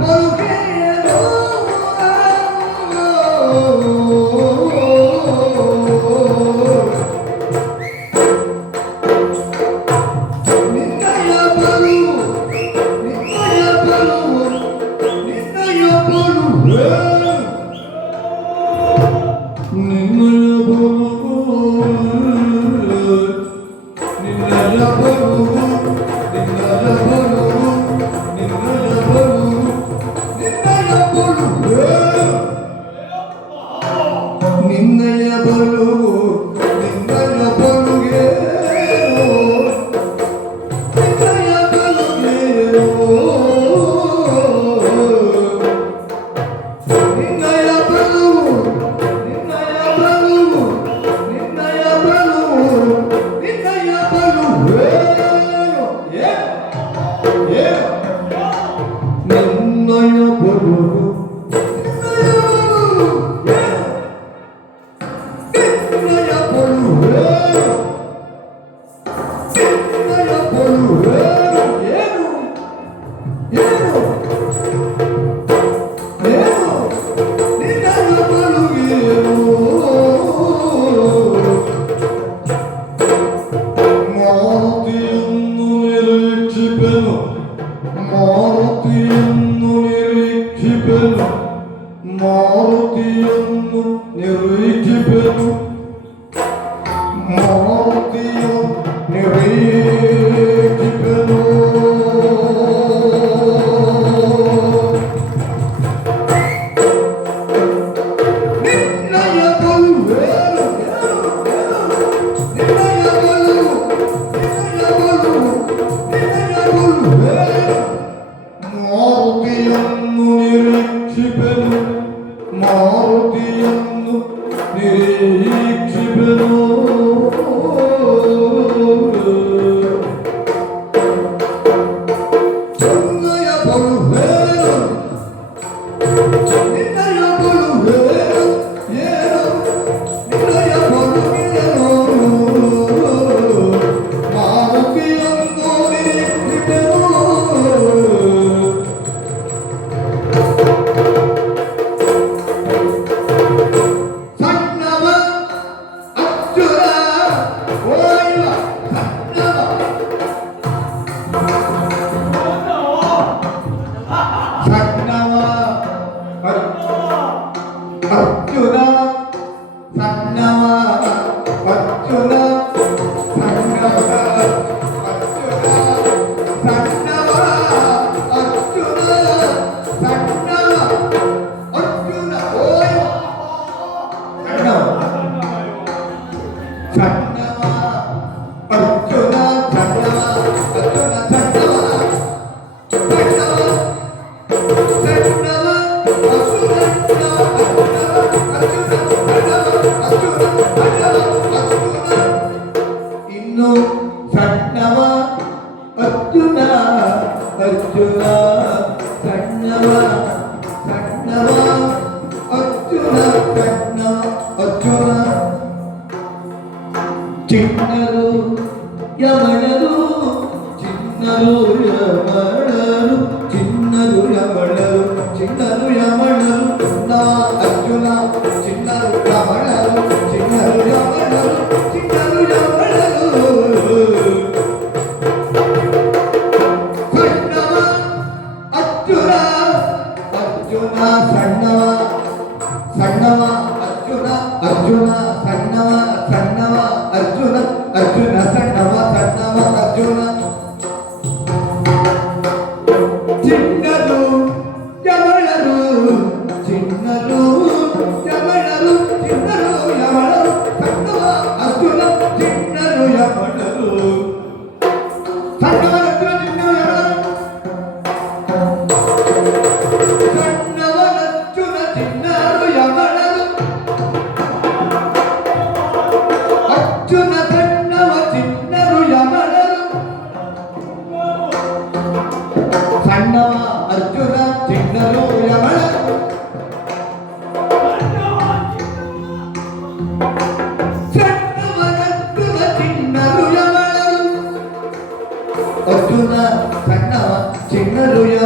বলুক മാറുത്തിയെന്നു നിരീക്ഷിപ്പനു മാറുത്തിയെന്നു നിരീക്ഷിപ്പനു മാറുത്തിയോ നിരീ Mor. సజ్ఞవ అర్జున సజ్ఞవ అర్జున యమణరు చిన్నరు యమణరు చిన్నరు యమణరు చిన్నరు యమణరు నా అర్జున చిన్నరు యమణరు చిన్నరు యమణరు చిన్నరు యమణరు సన్నవ అర్జున అర్జున సన్నవ సన్నవ అర్జున అర్జున సన్నవ సన్నవ అర్జున అర్జున అర్జున